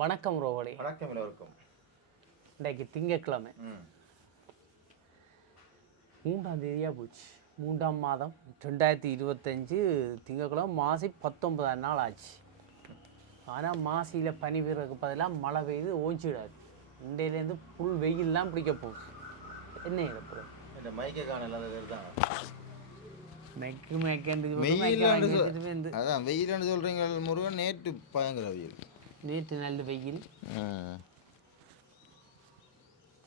வணக்கம் ரோவலே வணக்கம் எல்லோருக்கும். இன்றைக்கு திங்கட்கிழமை. மூன்றாம் தேதியாக போச்சு. மூன்றாம் மாதம் ரெண்டாயிரத்தி இருபத்தஞ்சு திங்கட்கிழமை மாசி பத்தொன்பதாம் நாள் ஆச்சு. ஆனால் மாசியில் பனி பெய்யறதுக்கு பதிலாக மழை பெய்து ஓஞ்சிடாது. இண்டையிலேருந்து புல் வெயில்லாம் பிடிக்க போகுது. என்ன இழப்புறது இந்த மைக்கை காணல வருதான் மெக்கு மேக்கண்டு வெயில் அதான் வெயில்னு சொல்றீங்க முருகன் நேற்று பயங்கர வெயில். நேற்று நல்ல வெயில்.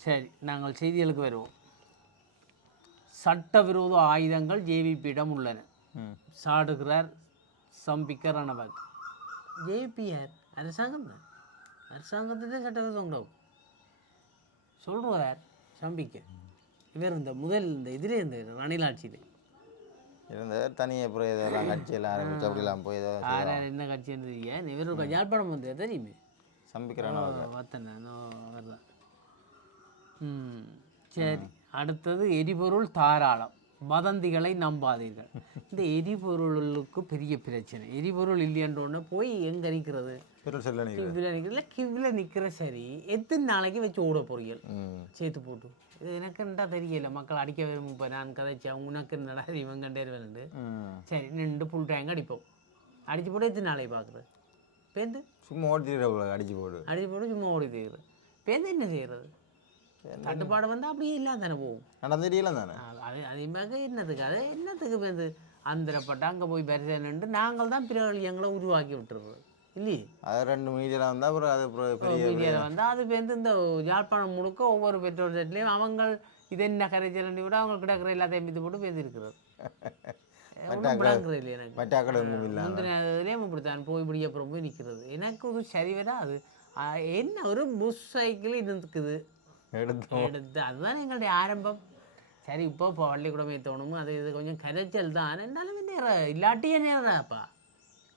சரி நாங்கள் செய்திகளுக்கு வருவோம். சட்டவிரோத ஆயுதங்கள் ஜேவிபியிடம் உள்ளன. சாடுகிறார் சம்பிக்க ரணபாக் ஜேபிஆர் அரசாங்கம் தான். அரசாங்கத்திலே சட்டவிரோதம் உண்டாகும் சொல்கிறார் சம்பிக்க இவர் இந்த முதல் இந்த இதிலே இருந்தவர் ரணில் ஆட்சியில். இருந்தவர் தனியாக அப்புறம் இதெல்லாம் கட்சியெல்லாம் ஆரம்பிச்சு அப்படிலாம் போய் ஏதோ என்ன கட்சின்னு தெரியாது இவர் ஒரு யாழ்ப்பாணம் வந்து தெரியுமே? சம்பிக்கிறான பார்த்தேன் ம் சரி. அடுத்தது எரிபொருள் தாராளம். வதந்திகளை நம்பாதீர்கள். இந்த எரிபொருளுக்கு பெரிய பிரச்சனை. எரிபொருள் இல்லையன்றோடனே போய் எங்கே நிற்கிறது கிவ்வில் நிற்கிறதுல கிவ்வில் நிற்கிற சரி எத்தனை நாளைக்கு வச்சு ஓட போறீர்கள்? சேர்த்து போட்டு. இது எனக்குன்றா தெரியல. மக்கள் அடிக்க விரும்பும் இப்போ நான் கதைச்சு உனக்கு நடா இவன் கண்டே சரி நின்று ஃபுல் டேங்க் அடிப்போம். அடிச்சு போட்டு எத்தனை நாளைக்கு பார்க்குறது பேருந்து சும்மா ஓட்டிட்டு அடிச்சு போடு. அடிச்சு போட்டு சும்மா ஓடி தீர்றது பேருந்து என்ன செய்யறது? தட்டுப்பாடு வந்தால் அப்படியே இல்லாம தானே போகும். நடந்துட்டீங்களா தானே? அது- அது அதே மாதிரி என்னத்துக்கு அது என்னத்துக்கு பேருந்து அந்தரப்பட்டு அங்கே போய் பரிசை நின்று நாங்கள் தான் பிறகு எங்களை உருவாக்கி விட்டுறது. இல்லையே? அது ரெண்டு மீடியில் வந்தால் அப்புறம் அது மீடியாவில் வந்து அது பேருந்து இந்த யாழ்ப்பாணம் முழுக்க ஒவ்வொரு பெட்ரோல் செட்லேயும் அவங்க இது என்ன கரைச்சல் விட அவங்க கிடக்கிற எல்லாத்தையும் மித்து போட்டு இதுலேயும் இப்படித்தான். போய் இப்படி அப்புறம் போய் நிற்கிறது எனக்கு ஒரு சரி வராது. ஆ, என்ன ஒரு புஷ் சைக்கிள் இருக்குது எடுத்தோம் எடுத்து அதுதான் எங்களுடைய ஆரம்பம் சரி இப்போ இப்போ பள்ளிக்கூடம் ஏற்றணும் அது இது கொஞ்சம் கரைச்சல் தான் என்னாலும் நேரம் இல்லாட்டியே நேரம்ப்பா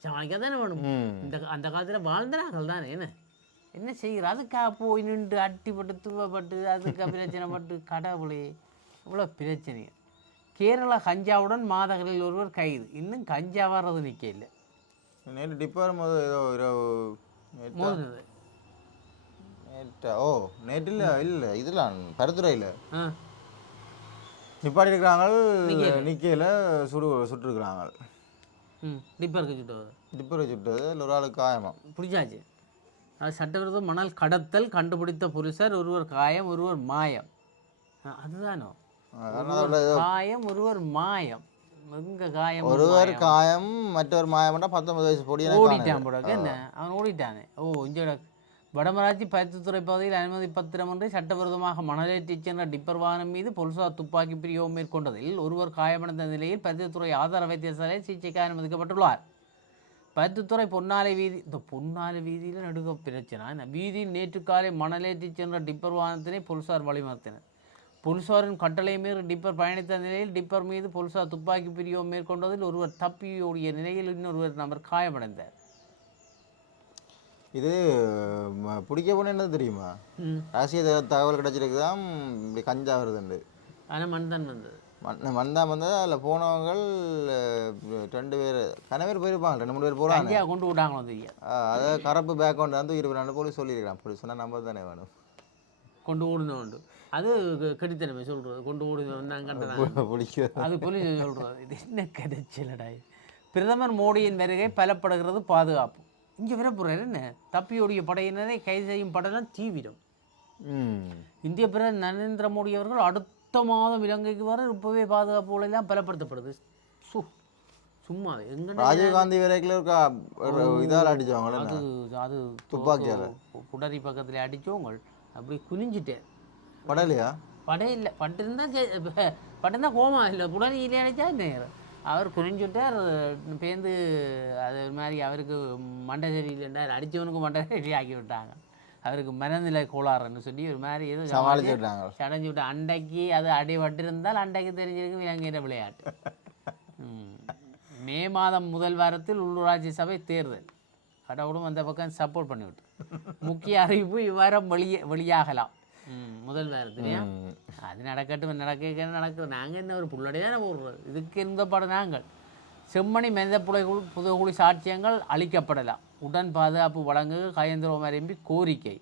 சமாளிக்க தானே வேணும் இந்த அந்த காலத்தில் வாழ்ந்தனார்கள் தானே என்ன என்ன செய்கிற அதுக்கா போய் நின்று அட்டிப்பட்டு துவப்பட்டு அதுக்கு பிரச்சனை பட்டு கடவுளே இவ்வளோ பிரச்சனை கேரளா கஞ்சாவுடன் மாதகளில் ஒருவர் கைது இன்னும் கஞ்சா வர்றது நிற்க இல்லை நேற்று டிப்பர் போது ஏதோ இரவு மோதுனது நேற்றா ஓ நேற்று இல்லை இல்லை இதெல்லாம் பருத்துறையில் நிப்பாட்டி இருக்கிறாங்க நிக்கையில் சுடு சுட்டுருக்குறாங்க. ம் டிப்பருக்கு சுட்டு வருது. டிப்பரை சுட்டது அதில் ஒரு ஆளுக்கு காயமா. பிடிச்சாச்சு. அது சட்டவிரோத மணல் கடத்தல் கண்டுபிடித்த புருஷர் ஒருவர் காயம் ஒருவர் மாயம். அதுதானோ? காயம் ஒருவர் மாயம். எங்க காயம் ஒருவர் காயம் மற்றவர் மாயம்னா பத்தொன்பது வயசு பொடியை ஓடிட்டான் போடக்கு என்ன? அவன் ஓடிட்டானே. ஓ இஞ்சோட வடமராட்சி பருத்தித்துறை பகுதியில் அனுமதி பத்திரம் ஒன்றை சட்டவிரோதமாக மணலேற்றிச் சென்ற டிப்பர் வாகனம் மீது போலீசார் துப்பாக்கி பிரிவு மேற்கொண்டதில் ஒருவர் காயமடைந்த நிலையில் பருத்தித்துறை ஆதார வைத்தியசாலையில் சிகிச்சைக்கு அனுமதிக்கப்பட்டுள்ளார். பருத்தித்துறை பொன்னாலை வீதி இந்த பொன்னாலை வீதியில் நடுக்க பிரச்சனை. வீதியில் நேற்று காலை மணலேற்றிச் சென்ற டிப்பர் வாகனத்தினை போலீசார் வழிமறித்தனர் போலீசாரின் கட்டளை மீறி டிப்பர் பயணித்த நிலையில் டிப்பர் மீது போலீசார் துப்பாக்கி பிரிவு மேற்கொண்டதில் ஒருவர் தப்பி ஓடிய நிலையில் இன்னொருவர் நபர் காயமடைந்தார். இது பிடிக்க போன என்ன தெரியுமா? ரகசிய தகவல் கிடைச்சிருக்குதான் இப்படி கஞ்சா வருதுண்டு. ஆனால் மண் தான் வந்தது. மண் மந்தா வந்தது? அதில் போனவங்க அஹ், ரெண்டு பேர் கன பேர் போயிருப்பாங்க ரெண்டு மூணு பேர் போகிறாங்க கொண்டு விட்டாங்களோ தெரியும் அதை கரப்பு பேக்ரவுண்ட் வந்து இருபது போலீஸ் சொல்லியிருக்கான் போலீஸ் சொன்னால் நம்பர் தானே வேணும். கொண்டு ஓடுன உண்டு. அது கெடுத்தனமே சொல்கிறது கொண்டு ஓடுனவன் நான் பிடிக்க அது போலீஸ் சொல்கிறது இது என்ன கிடைச்சலடா பிரதமர் மோடியின் வருகை பலப்படுகிறது பாதுகாப்பு. இங்கே வரப்போகிறார் என்ன? தப்பியோடிய படையினரை கைது செய்யும் படையெல்லாம் தீவிரம். இந்திய பிரதமர் நரேந்திர மோடி அவர்கள் அடுத்த மாதம் இலங்கைக்கு வர இப்போவே பாதுகாப்புகள் எல்லாம் பலப்படுத்தப்படுது. சு சும்மா எங்க ராஜீவ்காந்தி வரைக்கும் இதால் அடிச்சவங்கள அது அது துப்பாக்கியால? தோக்கு புடரி பக்கத்தில் அடிச்சவங்க அப்படி குனிஞ்சிட்டேன் படலையா படம் இல்லை பட்டிருந்தா பட்டிருந்தா கோமா இல்லை புடரியில் அடித்தா நேரம் அவர் குனிஞ்சுட்டார் பேருந்து அது மாதிரி அவருக்கு மண்டை சரியில்லைன்றார் அடித்தவனுக்கு மண்டை சரி ஆக்கி விட்டாங்க. அவருக்கு மனநிலை கோளாறுன்னு சொல்லி ஒரு மாதிரி ஏதோ சமாளிச்சு விட்டாங்க. சடைஞ்சு விட்டு அண்டைக்கு அது அடிபட்டிருந்தால் அண்டைக்கு தெரிஞ்சிருக்கும் இலங்கையில விளையாட்டு. ம். மாதம் முதல் வாரத்தில் உள்ளூராட்சி சபை தேர்தல். கடவுளும் அந்த பக்கம் சப்போர்ட் பண்ணிவிட்டு. முக்கிய அறிவிப்பு இவ்வாரம் வெளியே வெளியாகலாம் முதல் வாரத்துலையா ம். அது நடக்கட்டும் நடக்க நடக்குது? நாங்கள் என்ன ஒரு புள்ளடி தானே போடுறோம் இதுக்கு இருந்த படம் நாங்கள். செம்மணி மனித புலைகுள் புதுகுழி சாட்சியங்கள் அளிக்கப்படலாம். உடன் பாதுகாப்பு வழங்க கயந்திரம் எம்பி கோரிக்கை.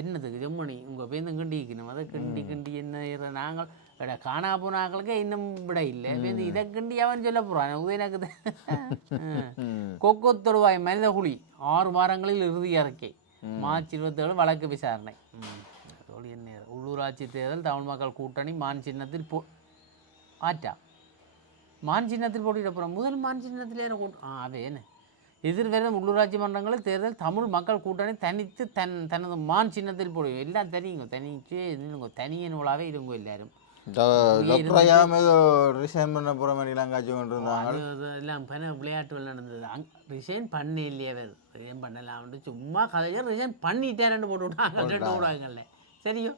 என்னதுக்கு ஜெம்மணி உங்கள் பேருந்து கிண்டிக்கணும் அதை கிண்டி கிண்டி என்ன நாங்கள் விட காணா போனாக்களுக்கு இன்னும் விட இல்லை. பேருந்து இதை கிண்டி அவன் சொல்ல போகிறான் உதயனுக்கு கொக்கோ தொடுவாய் மனித குழி ஆறு வாரங்களில் இறுதி அறிக்கை. மார்ச் இருபத்தேழு வழக்கு விசாரணை. உள்ளூராட்சி தேர்தல் தமிழ் மக்கள் கூட்டணி மான் சின்னத்தில் போ ஆற்றா? மான் சின்னத்தில் போட்டியிட போகிறோம் முதல் மான் சின்னத்தில் ஏற கூட்டு ஆ அது என்ன? எதிர்வரும் உள்ளூராட்சி மன்றங்களில் தேர்தல் தமிழ் மக்கள் கூட்டணி தனித்து தன் தனது மான் சின்னத்தில் போடுவோம் எல்லாம் தனிங்க தனிச்சு இருங்க தனிய நூலாகவே இருங்க எல்லாரும். ரிசைன் பண்ண போகிற மாதிரிலாம் காட்சி கொண்டு இருந்தாங்க அது அது எல்லாம் பல விளையாட்டுகள் நடந்தது. அங் ரிசைன் பண்ணி இல்லையே வேறு. ரிசைன் பண்ணலாம்னு சும்மா கதையை ரிசைன் பண்ணிட்டேன்னு போட்டு விட்டாங்க. ஊடகங்கள்ல. சரியோ?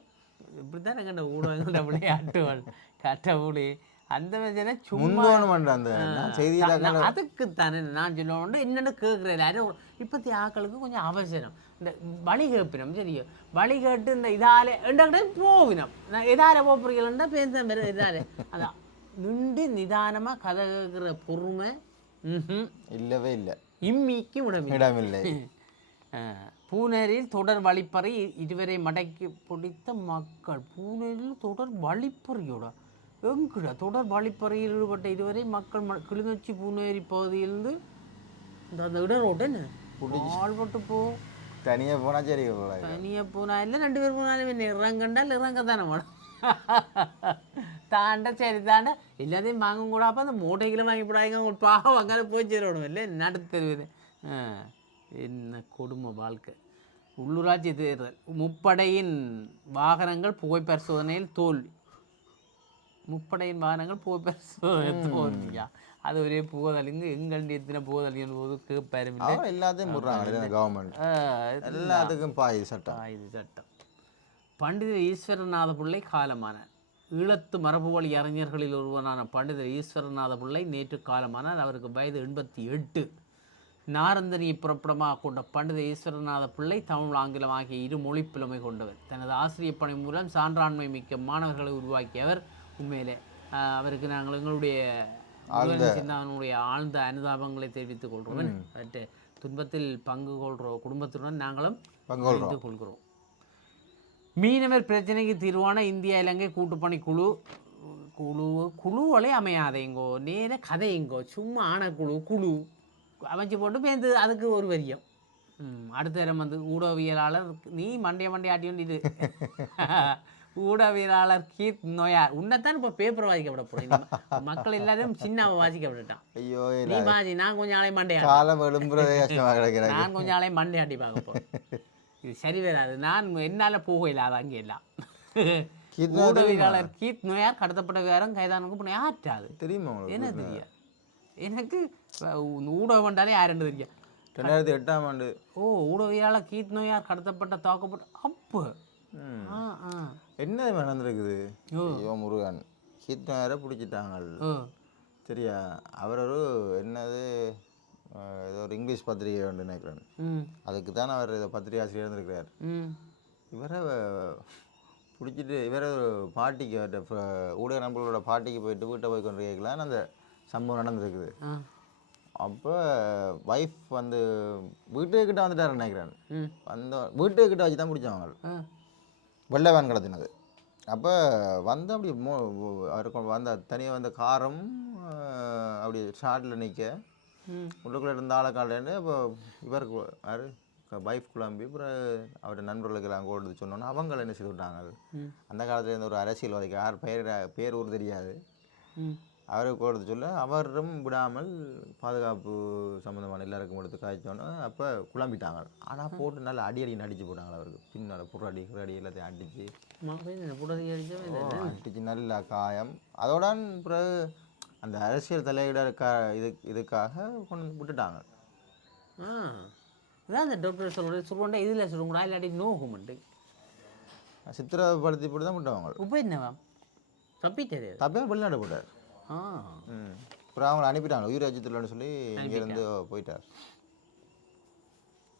இப்படி தான் கண்ட ஊடகங்கள விளையாட்டுகள் கட்டவுளி. அந்த மாதிரி சும்மா அந்த செய்தியில் அதுக்கு தானே நான் சொல்லணும் என்னென்னு கேட்குறேன் எல்லாரும் இப்பத்தி ஆக்களுக்கு கொஞ்சம் அவசரம். இந்த வழி கேட்பினம் சரியோ? வழி கேட்டு இந்த இதாலே என்கிட்ட போவினம். நான் இதால போகிறீங்களா பேச இதால அதான். நின்று நிதானமாக கதை கேட்குற பொறுமை. இல்லவே இல்லை. இம்மிக்கு இடமில்லை அஹ், பூனேரில் தொடர் வழிப்பறை இதுவரை மடக்கி பிடித்த மக்கள். பூனேரில் தொடர் வழிப்பறையோட? எங்குடா? தொடர் வழிப்பறையில் ஈடுபட்ட இதுவரை மக்கள் ம- கிளிநொச்சி பூனேரி பகுதியிலிருந்து இந்த அந்த இட ரோட்டு என்ன? ஆள்பட்டு போ. தனியாக போனால் சரி தனியாக போனா இல்லை ரெண்டு பேர் போனாலும் என்ன? இறங்கண்டால் இறங்க தானே மேடம் தாண்ட சரி தாண்ட. எல்லாத்தையும் வாங்க கூட அப்போ அந்த மூட்டைகளை வாங்கி போடாங்க பாவம் அங்கே போய் சேரணும் இல்லை நடுத்தருவது என்ன கொடுமை வாழ்க்கை. உள்ளூராட்சி தேர்தல். முப்படையின் வாகனங்கள் புகை பரிசோதனையில் தோல்வி. முப்படையின் வாகனங்கள் புகை பரிசோதனை தோல்வியா? அது ஒரே புகதலிங்க எங்கள் எத்தனை புகதலின் போது அவன் எல்லாத்தையும் கவர்மெண்ட் எல்லாத்துக்கும் பாய் சட்டம். இது சட்டம். பண்டித ஈஸ்வரநாத பிள்ளை காலமானார். ஈழத்து மரபு வழி அறிஞர்களில் ஒருவரான பண்டித ஈஸ்வரநாத பிள்ளை நேற்று காலமானார். அவருக்கு வயது எண்பத்தி எட்டு. நாரந்தனியை புறப்படமாக கொண்ட பண்டித ஈஸ்வரநாத பிள்ளை தமிழ் ஆங்கிலம் ஆகிய இரு மொழி புலமை கொண்டவர். தனது ஆசிரியப் பணி மூலம் சான்றாண்மை மிக்க மாணவர்களை உருவாக்கியவர். உண்மையிலே அவருக்கு நாங்கள் எங்களுடைய சின்னானுடைய ஆழ்ந்த அனுதாபங்களை தெரிவித்துக் கொள்கிறோம். பட் துன்பத்தில் பங்கு கொள்கிறோம் குடும்பத்துடன் நாங்களும் இணைந்து கொள்கிறோம். மீனவர் பிரச்சனைக்கு தீர்வான இந்தியா இலங்கை கூட்டுப்பணி குழு குழு குழுவலே அமையாதேங்கோ நேர கதையுங்கோ சும்மா ஆன குழு குழு. அமைச்சு போட்டு பேந்து அதுக்கு ஒரு வரியம் அடுத்த நேரம் வந்து ஊடகவியலாளர் நீ மண்டைய மண்டைய ஆட்டி வேண்டியது ஊடகவியலாளர் கீத் நோயார். உன்னைத்தான் இப்போ பேப்பர் வாசிக்கப்பட போகிறேன் மக்கள் எல்லாரும் சின்ன வாசிக்கப்பட்டுட்டான் ஐயோ நீ வாசி நான் கொஞ்சம் நாளை மண்டையா காலம் நான் கொஞ்ச நாளே மண்டை அடி பார்க்க போறேன். இது சரி வராது. நான் என்னால போகல அது அங்கே எல்லாம். ஊடகவியலாளர் கீத் நோயார் கடத்தப்பட்ட விவரம் கைதானுக்கு ஆற்றாது தெரியுமா என்ன தெரியாது எனக்கு ஊடகம் வந்தாலே யாருன்னு தெரியும்? ரெண்டாயிரத்தி எட்டாம் ஆண்டு. ஓ ஊடகவியலாளர் கீத் நோயார் கடத்தப்பட்ட தாக்கப்பட்ட அப்போ. என்ன நடந்திருக்குது ஐயோ முருகன். கீத் நோயாரை பிடிச்சிட்டாங்க சரியா அவர் ஒரு என்னது ஏதோ ஒரு இங்கிலீஷ் பத்திரிகை ஒன்று நினைக்கிறேன். அதுக்கு தான் அவர் இதை பத்திரிகை ஆசிரியர் இருந்திருக்கிறார் இவரை பிடிச்சிட்டு இவரை ஒரு பாட்டிக்கு ஊடக நண்பர்களோட பாட்டிக்கு போயிட்டு வீட்டை போய் கொண்டு கேட்கலான்னு அந்த சம்பவம் நடந்திருக்குது. அப்போ ஒய்ஃப் வந்து வீட்டுக்கிட்ட வந்துட்டாரு நினைக்கிறேன். வந்த வீட்டுக்கிட்ட வச்சு தான் பிடிச்சவங்க வெள்ளை வேன் கடத்தினது அப்போ வந்து அப்படி மோ அவருக்கு வந்த தனியாக வந்த காரும் அப்படி ஷார்ட்டில் நிற்க உள்ளுக்குள்ளே இருந்த ஆளை காலேன்னு இப்போ இவருக்கு யார்? வைஃப் குழம்பி அப்புறம் அவருடைய நண்பர்களுக்கு எல்லாம் கொடுத்து சொன்னோன்னா அவங்கள என்ன செய்து விட்டாங்க. அந்த காலத்துல இருந்த ஒரு அரசியல்வாதிக்கு யார் பெயர் பேர் ஊர் தெரியாது. ம் அவருக்கு கொடுத்து சொல்ல அவரும் விடாமல் பாதுகாப்பு சம்மந்தமான எல்லாருக்கும் எடுத்து காய்ச்சோன்னே அப்போ குழம்பிட்டாங்க. ஆனால் போட்டு நல்லா அடி அடி அடிச்சு போட்டாங்க அவருக்கு. பின்னால் புறடி குறடி எல்லாத்தையும் புடதி அடிச்சவன் ஓ, அடிச்சு நல்ல காயம். அதோடன் பிறகு அந்த அரசியல் தலையிடற்கா இது இதுக்காக கொண்டு விட்டுட்டாங்க. அதான் அந்த டாக்டர் சொல்கிற சொல்லுவோண்டா இதில் சொல்லுங்கடா இல்லாட்டி நோகுமெண்ட்டு சித்திரப்படுத்தி போட்டு தான் விட்டவங்க. உப்பு என்னவா? தப்பிட்டது தப்பே வெளிநாடு போட்டார். அப்புறம் அவங்கள அனுப்பிட்டாங்க. உயிர் அஜித்துலன்னு சொல்லி இங்கேருந்து போயிட்டார்.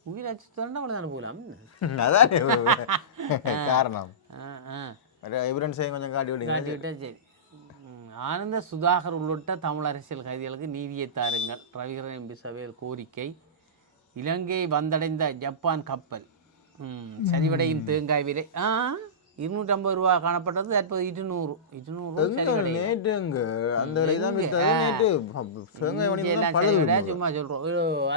உயிராட்சி திறந்தா அவ்வளோ தானே போகலாம் அதான் காரணம். எவிடன்ஸையும் கொஞ்சம் காட்டி விட்டீங்க காட்டி விட்டா சரி. ஆனந்த சுதாகர் உள்ளிட்ட தமிழ் அரசியல் கைதிகளுக்கு நீதியை தாருங்கள். ரவிகரன் எம்பி சபையில் கோரிக்கை. இலங்கை வந்தடைந்த ஜப்பான் கப்பல். ம், சரிவடையும் தேங்காய் விலை ஆ. இருநூற்றம்பது ரூபா காணப்பட்டது தற்போது இருநூறு. இருநூறு எங்க சரிவடையும் நேற்று எங்க? அந்த சும்மா சொல்கிறோம்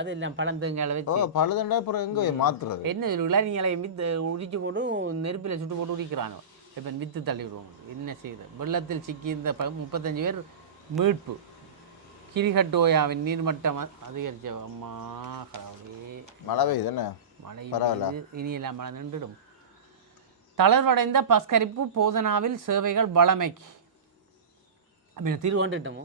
அது எல்லாம் பழம் தேங்காயில் வச்சு. பழுதுண்டா அப்புறம் எங்க மாத்துறது? என்ன ஒரு இளநிலை வித்து உரிச்சு போட்டு நெருப்பில் சுட்டு போட்டு உரிக்கிறாங்க இப்போ வித்து தள்ளி விடுவோம். என்ன செய்யுது? வெள்ளத்தில் சிக்கி இந்த ப முப்பத்தஞ்சு பேர் மீட்பு. கிரிகட்டோயாவின் நீர்மட்டம் அதிகரிச்ச அம்மா கடவுளே. மழை பெய்யுது என்ன? மழை பரவாயில்ல. பெய்யுது, இனி எல்லாம் மழை நின்றுடும். தளர்வடைந்த பஸ்கரிப்பு போதனாவில் சேவைகள் வளமைக்கு. அப்படி திருவண்டுட்டோமோ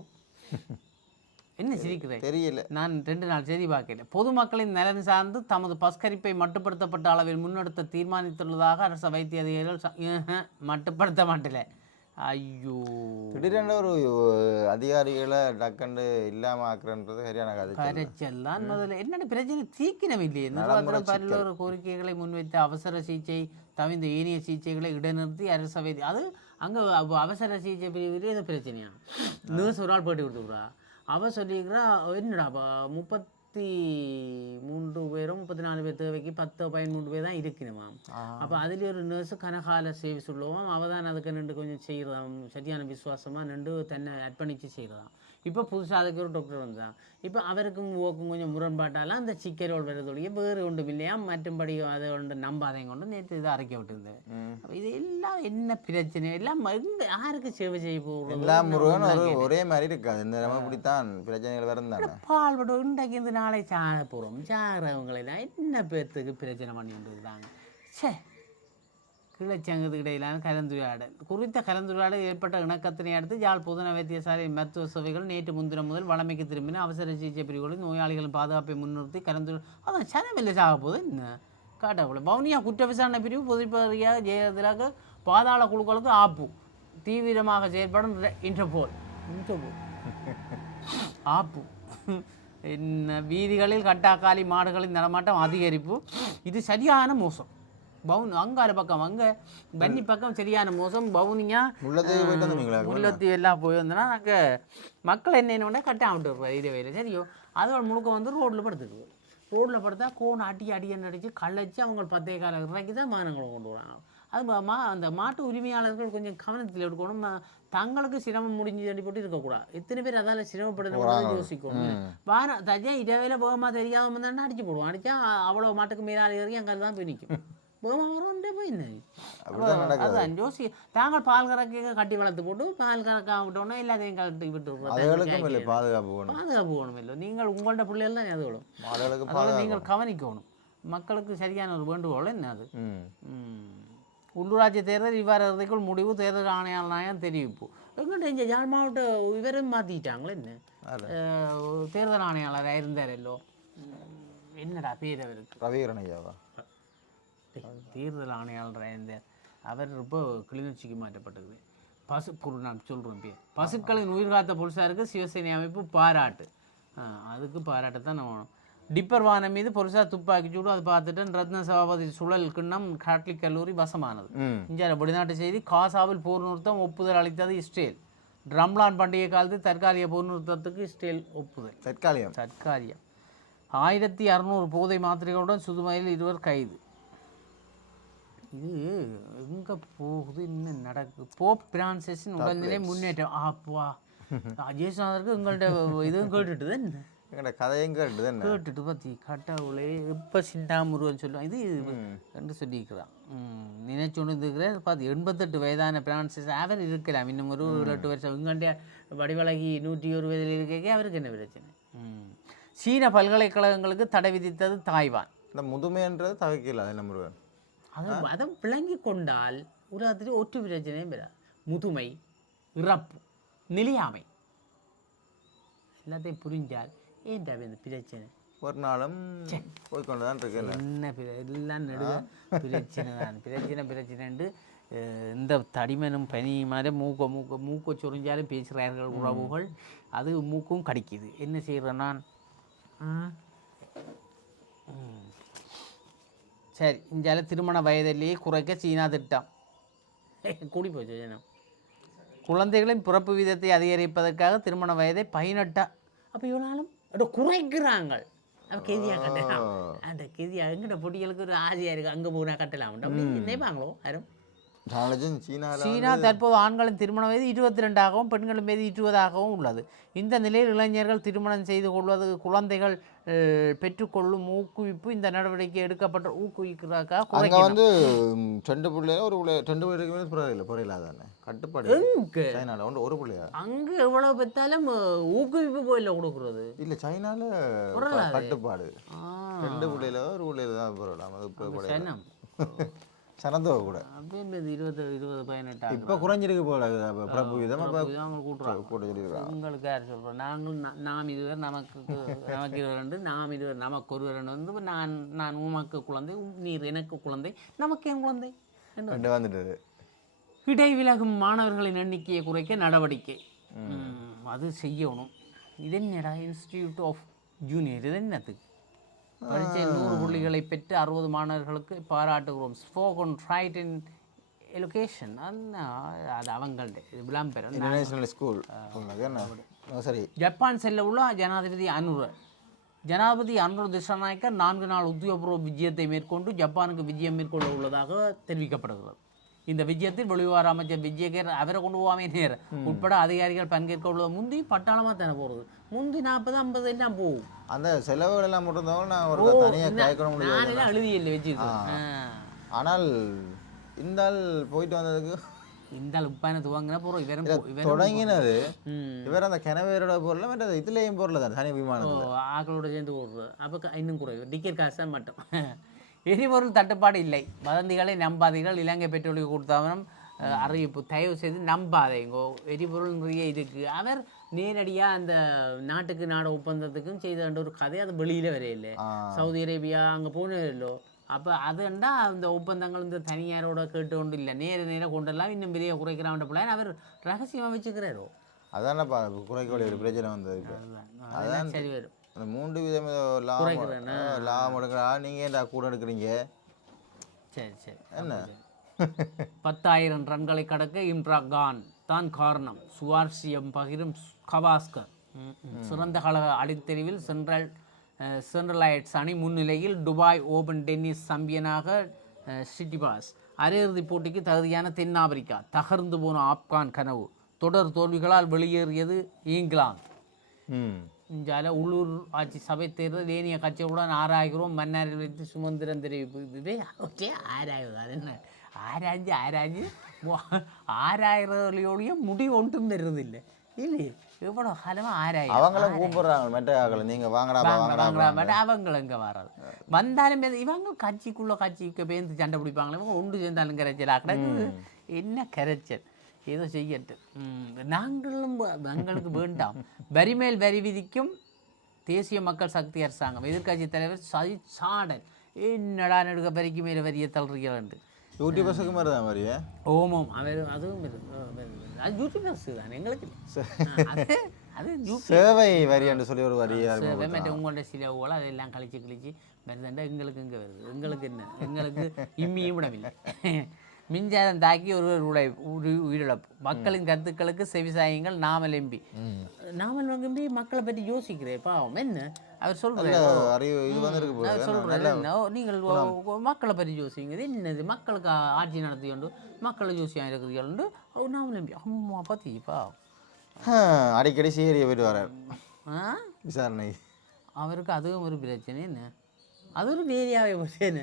என்ன சிரிக்கிறேன் தெரியல. நான் ரெண்டு நாள் செய்தி பார்க்கல. பொதுமக்களின் நலன் சார்ந்து தமது பஸ்கரிப்பை மட்டுப்படுத்தப்பட்ட அளவில் முன்னெடுத்த தீர்மானித்துள்ளதாக அரச வைத்திய அதிகாரிகள் மட்டுப்படுத்த மாட்டல. ஐயோ. திடீரென ஒரு அதிகாரிகளை டக்குன்னு இல்லாம ஆக்குறன்றது சரியான கதை கரைச்சல் தான் முதல்ல. என்னென்ன பிரச்சனை? தீக்கினம் இல்லையே. நிர்வாகத்தில் பல்வேறு கோரிக்கைகளை முன்வைத்த அவசர சிகிச்சை தவிர்ந்த ஏனைய சிகிச்சைகளை இடைநிறுத்தி அரச வைத்திய அது அங்கே அவசர சிகிச்சை பிரிவில் இது பிரச்சனையா? நர்ஸ் ஒரு ஆள் போட்டு கொடுத்துக்கிறா அவ சொல்லிக்கிறா என்னடா அப்ப முப்பத்தி மூன்று பேரும் முப்பத்தி நாலு பேர் தேவைக்கு பத்து பதிமூன்று பேர் தான் இருக்கணுமா அப்போ அதுலேயே ஒரு நர்ஸு கனகால சேவை சொல்லுவோம். அவ தான் அதுக்கு நின்று கொஞ்சம் செய்கிறதாம் சரியான விசுவாசமாக நின்று தன்னை அர்ப்பணித்து செய்கிறதாம் இப்போ புதுசாக அதுக்கு ஒரு டாக்டர் வந்தான் இப்போ அவருக்கும் ஓக்கும் கொஞ்சம் முரண்பாட்டால அந்த சிக்கரோல் வரதோடைய வேறு ஒன்றும் இல்லையா? மற்றும்படி அதை ஒன்று நம்பாதையும் கொண்டு நேற்று இதை அரைக்க விட்டுருந்தேன். அப்ப இது எல்லாம் என்ன பிரச்சனை? எல்லாம் எங்க யாருக்கு சேவை செய்ய போகிறது எல்லா முருகன் ஒரு ஒரே மாதிரி இருக்காது. இந்த நம்ம இப்படித்தான் பிரச்சனைகள் வரந்தானே பால்பட இன்றைக்கு இந்த நாளை சாக போகிறோம் சாகிறவங்களை தான் என்ன பேர்த்துக்கு பிரச்சனை பண்ணிட்டு இருக்காங்க? சே கிளச்சங்கத்துக்கு இடையிலான கலந்துரையாடல். குறித்த கலந்துரையாடல் ஏற்பட்ட இணக்கத்தினை அடுத்து யாழ் பொதுன வைத்தியசாலை மருத்துவ சேவைகள் நேற்று முன்தினம் முதல் வழமைக்கு திரும்பின அவசர சிகிச்சை பிரிவுகளில் நோயாளிகளின் பாதுகாப்பை முன்னிறுத்தி கலந்து அதான் சனமில்லை சாக போது என்ன? காட்டக்குள்ள வவுனியா குற்ற விசாரணை பிரிவு பொதுப்பதியாக ஜெயலலிதாவுக்கு பாதாள குழுக்களுக்கு ஆப்பு. தீவிரமாக செயல்படும் இன்டர்போல். இன்டர்போல். ஆப்பு. என்ன வீதிகளில் கட்டாக்காலி மாடுகளின் நடமாட்டம் அதிகரிப்பு. இது சரியான மோசம். பவுன் அங்கால பக்கம் அங்கே. பன்னி பக்கம் சரியான மோசம் பவுனியா முள்ளத்தி எல்லாம் போய் வந்தோன்னா அங்கே மக்கள் என்ன என்ன கட்டாம விட்டுருப்பாரு இதே வயலில் சரியோ அதோட முழுக்க வந்து ரோட்டில் படுத்துருக்கு ரோட்டில் படுத்தா கோன் அடி அடியன்னு அடித்து களைச்சு அவங்க பத்தே கால இறக்கி தான் மானங்களை கொண்டு வராங்க. அது மா- அந்த மாட்டு உரிமையாளர்கள் கொஞ்சம் கவனத்தில் எடுக்கணும். தங்களுக்கு சிரமம் முடிஞ்சு தள்ளி போட்டு இருக்கக்கூடாது. எத்தனை பேர் அதால் சிரமப்படணும் யோசிக்கணும். வார தஜா இடவேல போகமா தெரியாம இருந்தா அடிச்சு போடுவோம் அடிச்சா அவ்வளோ மாட்டுக்கு மீதால் ஏறி அங்கே தான் போய் நிற்கும் அதுதான் யோசி தாங்கள் பால் கறக்க கட்டி வளர்த்து போட்டு பால் கறக்க விட்டோன்னா எல்லாத்தையும் கட்டி விட்டு பாதுகாப்பு வேணும். பாதுகாப்பு வேணும் இல்லை. நீங்கள் உங்கள்ட்ட பிள்ளைகள் தான் அது வேணும் நீங்கள் கவனிக்கணும். மக்களுக்கு சரியான ஒரு வேண்டுகோள் என்ன அது. உள்ளூராட்சி தேர்தல் இவ்வாறு இறுதிக்குள் முடிவு தேர்தல் ஆணையாளர் நாயம் தெரிவிப்பு? எங்கிட்ட இந்த யாழ் மாவட்ட இவரும் மாற்றிட்டாங்களே என்ன? தேர்தல் ஆணையாளராக இருந்தாரல்லோ என்னடா பேர் அவருக்கு? டேய், தேர்தல் ஆணையாளராக இருந்தார் அவர் இப்போ கிளிநொச்சிக்கு மாற்றப்பட்டது. பசு பொருள் நான் சொல்கிறேன் பேர் பசுக்களின் உயிர் காத்த போலீஸாருக்கு சிவசேனை அமைப்பு பாராட்டு. அதுக்கு பாராட்டு தான் நம்ம. டிப்பர் வானம் மீது போலீஸார் துப்பாக்கி சூடு அதை பார்த்துட்டு ரத்ன சபாபதி சுழல் கிண்ணம் காட்லிக் கல்லூரி வசமானது. இந்தியாவில் வெளிநாட்டு செய்தி காசாவில் போர் நிறுத்தம் ஒப்புதல் அளித்தது இஸ்ரேல். ரம்லான் பண்டிகை காலத்தில் தற்காலிக போர் நிறுத்தத்துக்கு இஸ்ரேல் ஒப்புதல். தற்காலிகம். தற்காலியம் ஆயிரத்தி அறநூறு போதை மாத்திரைகளுடன் சுதுமையில் இருவர் கைது. இது எங்கே போகுது என்ன நடக்குது போப் பிரான்சிஸின் உடல்நிலை முன்னேற்றம். அப்பா அஜேஷ்நாதருக்கு எங்கள்கிட்ட இதுவும் கேட்டுட்டு என்ன எங்கட கதையும் கேட்டுது என்ன கேட்டுட்டு பற்றி கடவுளே எப்போ சின்ன முருகன் சொல்லுவான் இது என்று சொல்லியிருக்கிறான். நினைச்சு கொண்டு இருக்கிறார் பார்த்து எண்பத்தெட்டு வயதான பிரான்சிஸ் அவர் இருக்கலாம் இன்னும் ஒரு எட்டு வருஷம். இங்கண்ட வடிவழகி நூற்றி ஒரு வயதில் இருக்க அவருக்கு என்ன பிரச்சனை. சீன பல்கலைக்கழகங்களுக்கு தடை விதித்தது தாய்வான். இந்த முதுமைன்றது தவிக்கல அது முருகன் அதை அதை விளங்கி கொண்டால் உலகத்தில் ஒற்று பிரச்சனையும் பெறாது. முதுமை இறப்பு நிலையாமை. எல்லாத்தையும் புரிஞ்சால் ஏன்டா இந்த பிரச்சனை? ஒரு நாளும் போய்க்கொண்டு தான் இருக்கு என்ன பிர- எல்லாம் நடுக. பிரச்சனை தான். பிரச்சனை பிரச்சனைண்டு இந்த தடிமனும் பனி மாதிரி மூக்க மூக்க மூக்க சொரிஞ்சாலும் பேசுகிறார்கள் உறவுகள். அது மூக்கும் கடிக்குது. என்ன செய்கிறேன் நான். சரி இந்தியாவில் திருமண வயதிலேயே குறைக்க சீனா திட்டம். கூடி போச்சு ஜனம் குழந்தைகளின் பிறப்பு வீதத்தை அதிகரிப்பதற்காக திருமண வயதை பதினெட்டா அப்போ அட குறைக்கிறாங்க. அவன் கெதியா கட்டலாம். அந்த கெதியா எங்கிட்ட பொடிகளுக்கு ஒரு ஆசையாக இருக்குது அங்கே போனால் கட்டலாம். நினைப்பாங்களோ? யாரும்? சீனா தற்போது ஆண்களின் திருமண வயது இருபத்தி ரெண்டாகவும் பெண்களின் வயது இருபதாகவும் உள்ளது. இந்த நிலையில் இளைஞர்கள் திருமணம் செய்து கொள்வது குழந்தைகள் பெற்றுக்கொள்ளும் ஊக்குவிப்பு இந்த நடவடிக்கை எடுக்கப்பட்ட ஊக்குவிக்கிறதுக்காக அங்கே வந்து ரெண்டு பிள்ளைல ஒரு பிள்ளை ரெண்டு பிள்ளைக்குமே புரியல புரியல தானே கட்டுப்பாடு எங்க சைனாவில் ஒன்று ஒரு பிள்ளையா? அங்கே எவ்வளோ பெற்றாலும் ஊக்குவிப்பு கோயிலில் கொடுக்குறது. இல்லை சைனாவில். கட்டுப்பாடு. ரெண்டு பிள்ளையில ஒரு பிள்ளையில தான் புரியலாம் அது இப்போ சனந்தோ கூட. அப்படியே இந்த இருபது இருபது பதினெட்டு இப்போ குறைஞ்சிருக்கு போல பிரபு போட்டு சொல்லியிருக்காங்க உங்களுக்கு யார் சொல்கிறோம் நாங்கள் நாம் இருவர் நமக்கு நமக்கு இருவர் ரெண்டு நாம் இருவர் நமக்கு ஒருவர் வந்து நான் நான் உமக்கு குழந்தை நீர் எனக்கு குழந்தை நமக்கு என் குழந்தை. என்று ரெண்டு வந்துட்டு இடைவிலகும் மாணவர்களின் எண்ணிக்கையை குறைக்க நடவடிக்கை. அது செய்யணும். இது என்னடா இன்ஸ்டிடியூட் ஆஃப் ஜூனியர் இது என்னத்துக்கு? பரீட்சையில் நூறு புள்ளிகளை பெற்று அறுபது மாணவர்களுக்கு பாராட்டுகிறோம். ஸ்போக்கன் ரைட் இன் எலொகேஷன் அது அவங்கள்ட்ட இது விளம்பரம். இன்டர்நேஷனல் ஸ்கூல் சரி. ஜப்பான் செல்ல உள்ள ஜனாதிபதி அனுர. ஜனாதிபதி அனுர திசாநாயக்கர் நான்கு நாள் உத்தியோகபூர்வ விஜயத்தை மேற்கொண்டு ஜப்பானுக்கு விஜயம் மேற்கொள்ள உள்ளதாக தெரிவிக்கப்படுகிறது. இந்த விஜயத்தில் வெளிவார அமைச்சர் விஜயகர் அவரை கொண்டு போகாமே நேர். உட்பட அதிகாரிகள் பங்கேற்க உள்ளது முந்தி பட்டாளமாக தானே போகிறது முந்தி நாற்பது ஐம்பது எல்லாம் போகும். அந்த செலவுகள் எல்லாம் மட்டும் நான் ஒரு தனியாக கேட்கணும் நான் எல்லாம் எழுதி இல்லை வச்சுருக்கேன். ஆனால் இந்த ஆள் போயிட்டு வந்ததுக்கு இந்த உப்பான துவங்கின போகிறோம் இவரும் தொடங்கினது. இவர் அந்த கிணவேரோட பொருள் மற்ற இதுலேயும் பொருள் தான் தனி விமானத்தில். ஆக்களோட சேர்ந்து ஓடுறது அப்போ இன்னும் குறைவு. டிக்கெட் காசு தான் மட்டும். எரிபொருள் தட்டுப்பாடு இல்லை. வதந்திகளை நம்பாதீர்கள். இலங்கை பெட்ரோலிய கொடுத்தாலும் அறிவிப்பு தயவு செய்து நம்பாதீங்கோ. எரிபொருள் நிறைய இருக்குது அவர் நேரடியாக அந்த நாட்டுக்கு நாடு ஒப்பந்தத்துக்கும் செய்த ஒரு கதை அது வெளியில் வரையில்லை. சவுதி அரேபியா அங்கே போனதில்லோ அப்போ அதுண்டா அந்த ஒப்பந்தங்கள் இந்த தனியாரோட கேட்டு கொண்டு இல்லை. நேர நேர கொண்டெல்லாம் இன்னும் பெரிய குறைக்கிறான் பிள்ளைன்னு அவர் ரகசியமாக வச்சுக்கிறாரோ. அதானப்பா குறைக்கக்கூடிய பிரச்சனை வந்தது அதெல்லாம் சரி வரும். அந்த மூன்று விதம் லாபம் லாபம் எடுக்கிறா நீங்கள் ஏன்டா கூட எடுக்கிறீங்க? சரி சரி. என்ன? பத்தாயிரம் ரன்களை கடக்க இம்ரா கான். தான் காரணம். சுவாரஸ்யம் பகிரும் கவாஸ்கர். சிறந்த கழக அடித்தெரிவில் சென்ட்ரல் சென்ட்ரலைட்ஸ் அணி முன்னிலையில் துபாய் ஓபன் டென்னிஸ் சாம்பியனாக சிட்டிபாஸ் அரையிறுதிப் போட்டிக்கு தகுதியான தென்னாப்பிரிக்கா. தகர்ந்து போன ஆப்கான் கனவு. தொடர் தோல்விகளால் வெளியேறியது இங்கிலாந்து. இஞ்சால உள்ளூர் ஆட்சி சபை தேர்தல் ஏனைய கட்சிகளுடன் ஆராய்கிறோம். மன்னாரில் வைத்து சுமந்திரன் தெரிவிப்பு இதுவே ஓகே ஆராய்வது. அது என்ன? ஆராய்ஞ்சு ஆராய்ஞ்சு. ஆராய்றதுலையோடைய முடிவு ஒன்றும் வருதில்லை இல்லை எவ்வளோ காலமாக ஆராயும் அவங்கள கூப்பிடுறாங்க மெட்ட ஆகல நீங்கள் வாங்கடா வாங்கடா வாங்கலாம் பட் அவங்க எங்கே வராது. வந்தாலும் இவங்க கட்சிக்குள்ள கட்சிக்கு பேருந்து சண்டை பிடிப்பாங்களே இவங்க ஒன்று சேர்ந்தாலும் கரைச்சலா கிடக்குது. என்ன கரைச்சல்? ஏதோ செய்யட்டும் நாங்களும் எங்களுக்கு வேண்டாம். வரி மேல் வரி விதிக்கும் தேசிய மக்கள் சக்தி அரசாங்கம். எதிர்க்கட்சி தலைவர் சதி சாடன். என்னடா நடுக்க வரிக்கு மேலே வரியை தள்ளுறீர்கள் யூடியூபர்ஸுக்கு மாதிரி தான் மாதிரியே ஓமம் அவர் அதுவும். அது யூடியூபர்ஸ் தான் எங்களுக்கு அது அது சேவை வரி என்று சொல்லி ஒரு வரியா இருக்கும் வெமேட்ட உங்கள்ட்ட சில ஓல அதெல்லாம் கழிச்சு கழிச்சு வருதுண்டா எங்களுக்கு இங்கே வருது. எங்களுக்கு என்ன? எங்களுக்கு இம்மியும் விடவில்லை மின்சாரம் தாக்கி ஒருவர் உடை உயிர் உயிரிழப்பு. மக்களின் கருத்துக்களுக்கு செவிசாயுங்கள் நாமல் எம்பி. நாமல் எம்பி மக்களை பற்றி யோசிக்கிறேன் பாவம். என்ன? அவர் என்ன ஓ, நீங்கள் மக்களை பற்றி யோசிங்க இது என்னது? மக்களுக்கு ஆட்சி நடத்தி கொண்டு மக்களை யோசியாக இருக்கிறீர்கள் நாமல் எம்பி. அம்மா ஹம், அடிக்கடி சீரிய போயிட்டு வரார் ஆ? விசாரணை. அவருக்கு அதுவும் ஒரு பிரச்சனை. என்ன? அது ஒரு வேரியாவை பிரச்சனை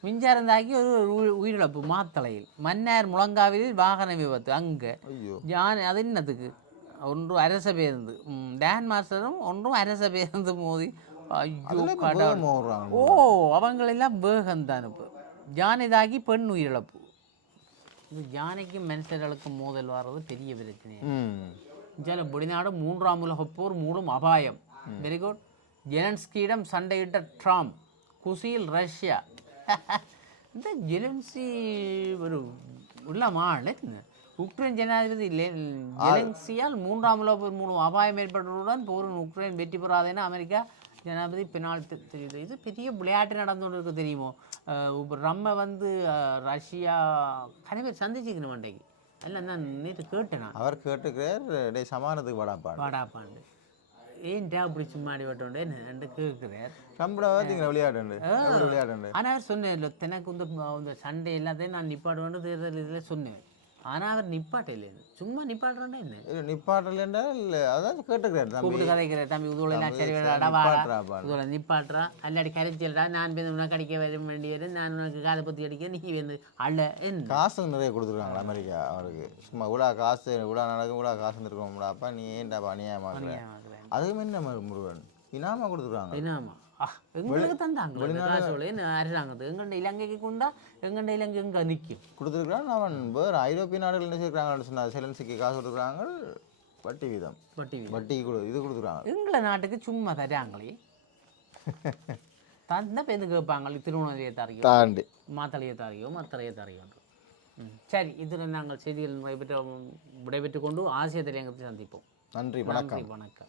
மின்சாரம் தாக்கி ஒரு உயி- உயிரிழப்பு மாத்தளையில். மன்னார் முழங்காவில் வாகன விபத்து அங்கே. ஜான் அது என்னத்துக்கு? ஒன்று அரச பேருந்து. டேன் மாஸ்டரும் ஒன்றும் அரச பேருந்து மோதி. ஐயோ வேகமா ஓ அவங்களெல்லாம் வேகம்தான் இப்போ. ஜானை தாக்கி பெண் உயிரிழப்பு. இது ஜானைக்கும் மனுஷர்களுக்கும் மோதல் வர்றது பெரிய பிரச்சனை இந்தியாவில் வெளிநாடு மூன்றாம் உலகப் போர் மூடும் அபாயம். வெரி குட் ஜெலன்ஸ்கியிடம் சண்டையிட்ட ட்ரம்ப் குசியில் ரஷ்யா இந்த ஜெலன்சி ஒரு உள்ளமாள் உக்ரைன் ஜனாதிபதி ஜெலன்சியால் மூன்றாம் போர் மூலம் அபாயம் ஏற்பட்டதுடன் போரின் உக்ரைன் வெற்றி பெறாதேன்னு அமெரிக்கா ஜனாதிபதி பெனால் தெரியுது. இது பெரிய விளையாட்டு நடந்து கொண்டு இருக்கு தெரியுமோ நம்ம வந்து ரஷ்யா கனவே சந்திச்சுக்கணும் அன்றைக்கு எல்லாம் நான் நேற்று கேட்டேன் அவர் கேட்டுக்கிறார் சமானத்துக்கு வாடாப்பா வாடாப்பாண்டு ஏன்டா அப்படி சும்மா அடி விட்டோண்டே? என்று கேட்குறார் ட்ரம்ப்ட பார்த்தீங்களா விளையாட்டு எப்படி விளையாட்டு ஆனால் அவர் சொன்னேன் இல்லை எனக்கு இந்த இந்த சண்டை எல்லாத்தையும் நான் நிப்பாடுவேன்னு தேர்தல் இதில் சொன்னேன் ஆனால் அவர் நிப்பாட்ட இல்லை சும்மா நிப்பாட்டுறேன்னா என்ன? இது நிப்பாட்டலண்டா? இல்லை அதான் கேட்டுக்கிறாரு கூப்பிட்டு கதைக்கிற தம்பி உதவுலாம் தம்பி, சரி. உதவுல நிப்பாட்டுறா அல்லாடி கரைச்சல்டா. நான் போய் உனக்கு அடிக்க வர வேண்டியது. நான் உனக்கு காதை பற்றி அடிக்க நீ வந்து அல்ல காசு நிறைய கொடுத்துருக்காங்களா அமெரிக்கா அவருக்கு. சும்மா இவ்வளோ காசு இவ்வளோ நடக்கும் இவ்வளோ காசு வந்துருக்கோம்டாப்பா நீ ஏன்டா அநியாயமாக்குற. ஏமாக்குறேன். அதுவும் என்ன மு- முருகன் இனாமா கொடுத்துருக்காங்க. ஆ எங்களுக்கு தந்தாங்க. அரசாங்கத்துக்கு எங்கண்ட இலங்கைக்கு கொண்டா எங்கண்ட இலங்கை எங்கே நிற்கும் கொடுத்துருக்கான் அவன். வேறு ஐரோப்பிய நாடுகள் என்ன சேர்க்குறாங்கன்னு சொன்னார் செலன்சிக்கு காசு கொடுக்குறாங்க. வட்டி வீதம். வட்டி. வட்டி கொடு இது கொடுத்துருக்காங்க எங்களை நாட்டுக்கு சும்மா தராங்களே. தந்தா பேருந்து கேட்பாங்க? திருவண்ணாமலையை தரையோ தாண்டி. மாத்தளையை தரையோ மத்தளையை தரையோ சரி இதில் நாங்கள் செய்திகள் விடைபெற்று விடைபெற்று கொண்டு ஆசிய தலையங்கத்தை சந்திப்போம். நன்றி வணக்கம். நன்றி வணக்கம்.